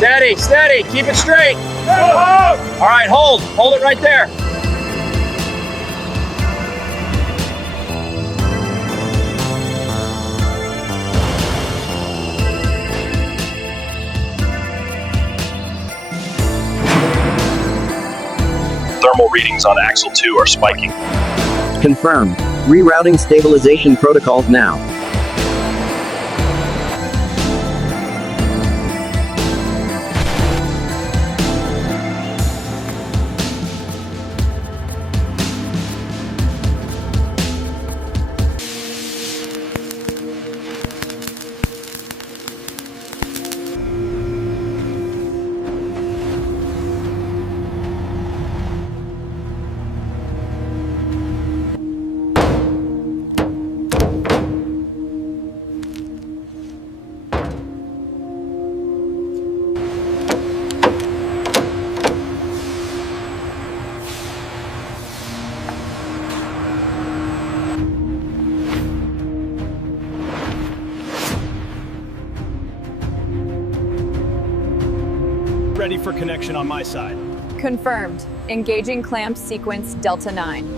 Steady, steady, keep it straight. All right, hold it right there. Thermal readings on axle 2 are spiking. Confirmed. Rerouting stabilization protocols now. Ready for connection on my side. Confirmed. Engaging clamp sequence Delta 9.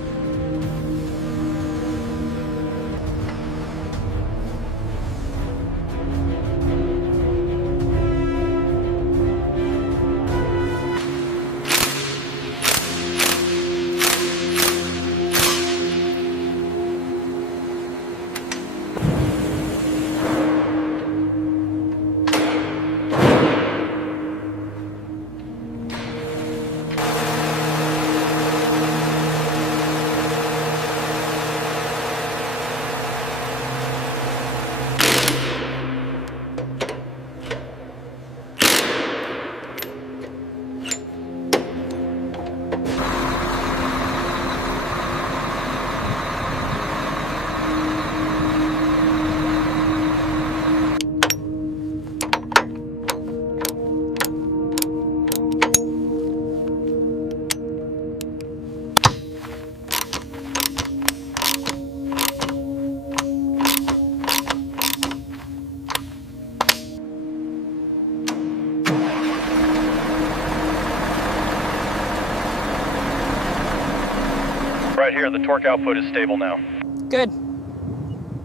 Right here, the torque output is stable now. Good.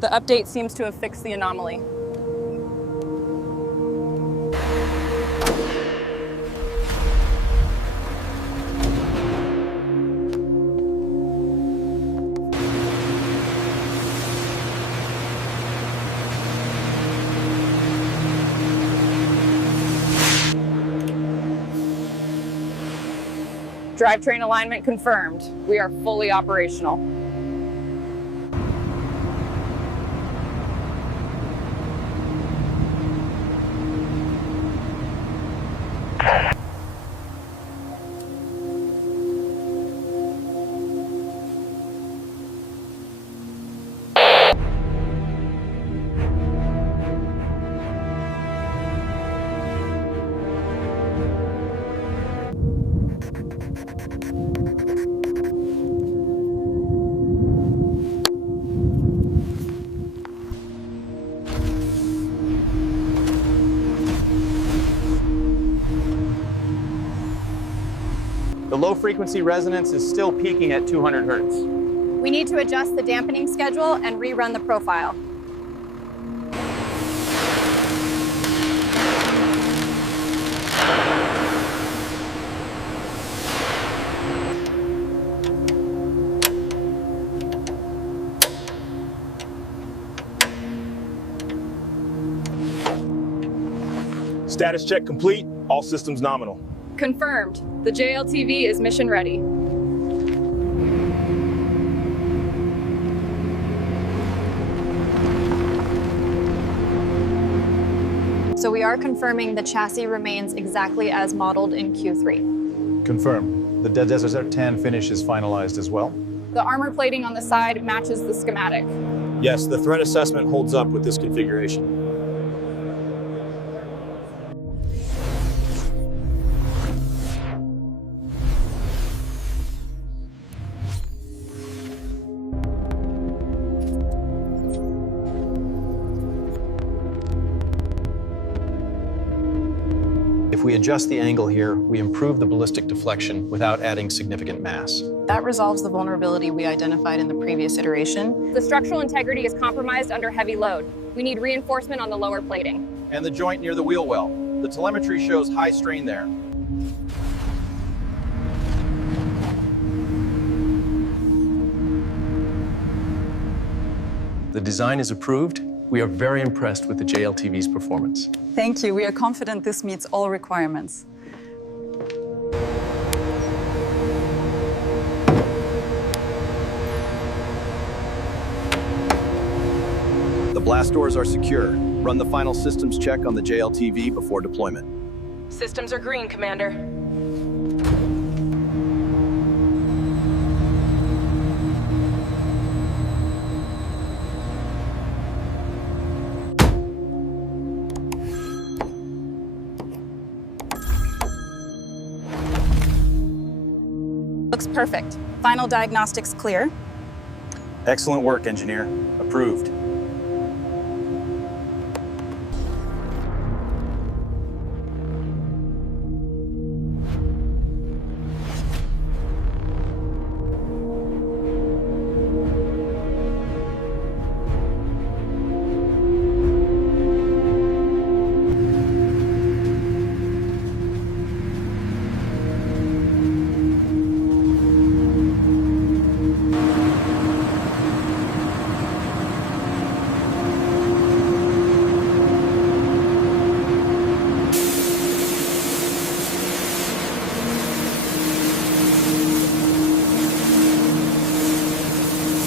The update seems to have fixed the anomaly. Drivetrain alignment confirmed. We are fully operational. The low frequency resonance is still peaking at 200 hertz. We need to adjust the dampening schedule and rerun the profile. Status check complete, all systems nominal. Confirmed. The JLTV is mission ready. So we are confirming the chassis remains exactly as modeled in Q3. Confirmed. The Desert 10 finish is finalized as well. The armor plating on the side matches the schematic. Yes, the threat assessment holds up with this configuration. If we adjust the angle here, we improve the ballistic deflection without adding significant mass. That resolves the vulnerability we identified in the previous iteration. The structural integrity is compromised under heavy load. We need reinforcement on the lower plating. And the joint near the wheel well. The telemetry shows high strain there. The design is approved. We are very impressed with the JLTV's performance. Thank you. We are confident this meets all requirements. The blast doors are secure. Run the final systems check on the JLTV before deployment. Systems are green, Commander. Looks perfect. Final diagnostics clear. Excellent work, engineer. Approved.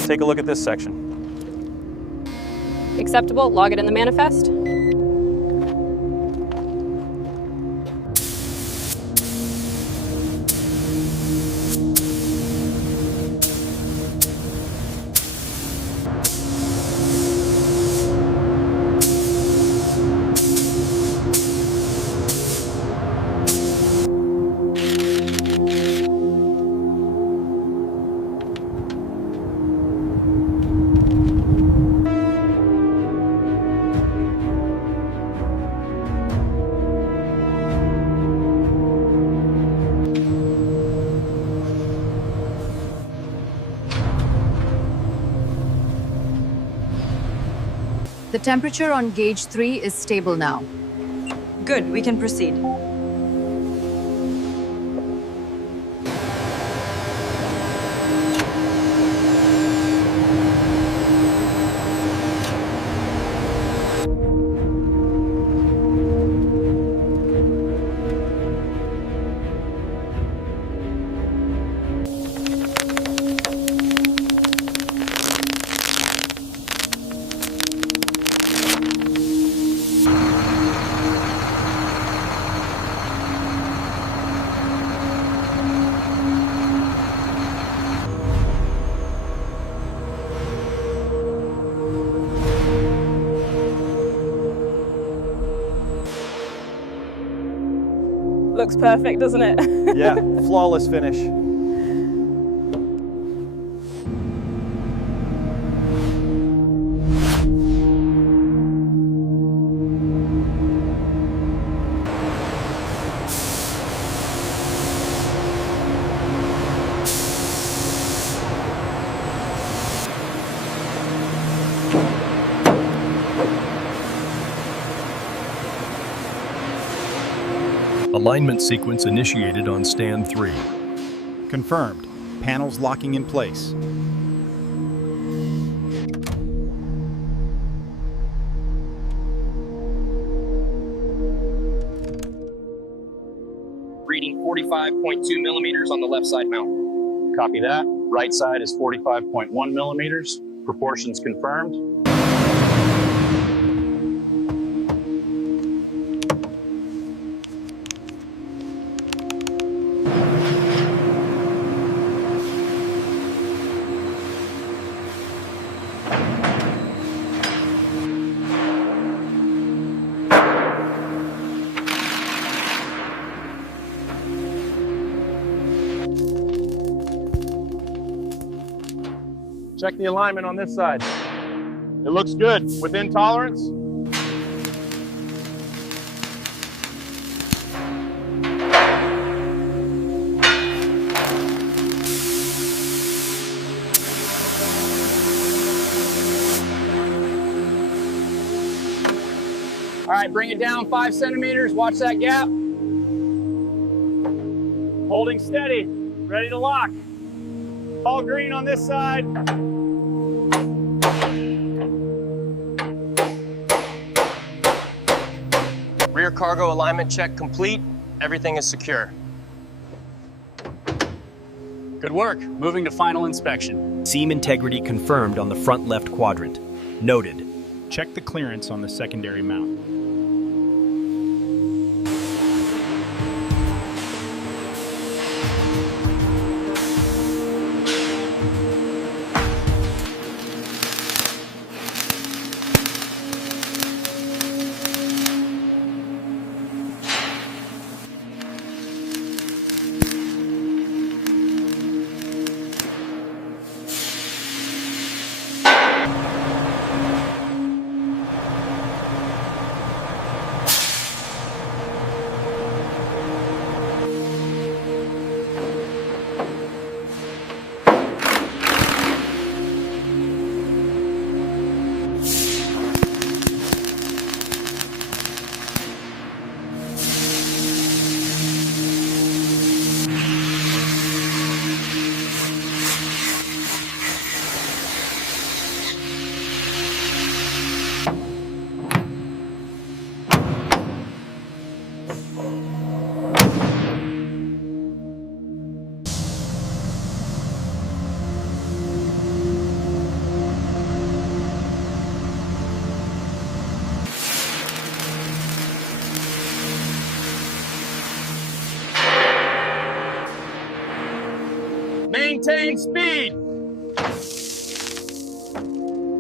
Take a look at this section. Acceptable, log it in the manifest. The temperature on gauge 3 is stable now. Good, we can proceed. Looks perfect, doesn't it? Yeah, flawless finish. Alignment sequence initiated on stand 3. Confirmed. Panels locking in place. Reading 45.2 millimeters on the left side mount. Copy that. Right side is 45.1 millimeters. Proportions confirmed. Check the alignment on this side. It looks good. Within tolerance. right, bring it down 5 centimeters. Watch that gap. Holding steady. Ready to lock. All green on this side. Rear cargo alignment check complete. Everything is secure. Good work. Moving to final inspection. Seam integrity confirmed on the front left quadrant. Noted. Check the clearance on the secondary mount. Maintain speed.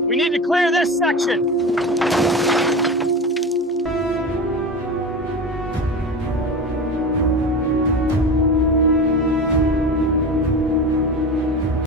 We need to clear this section.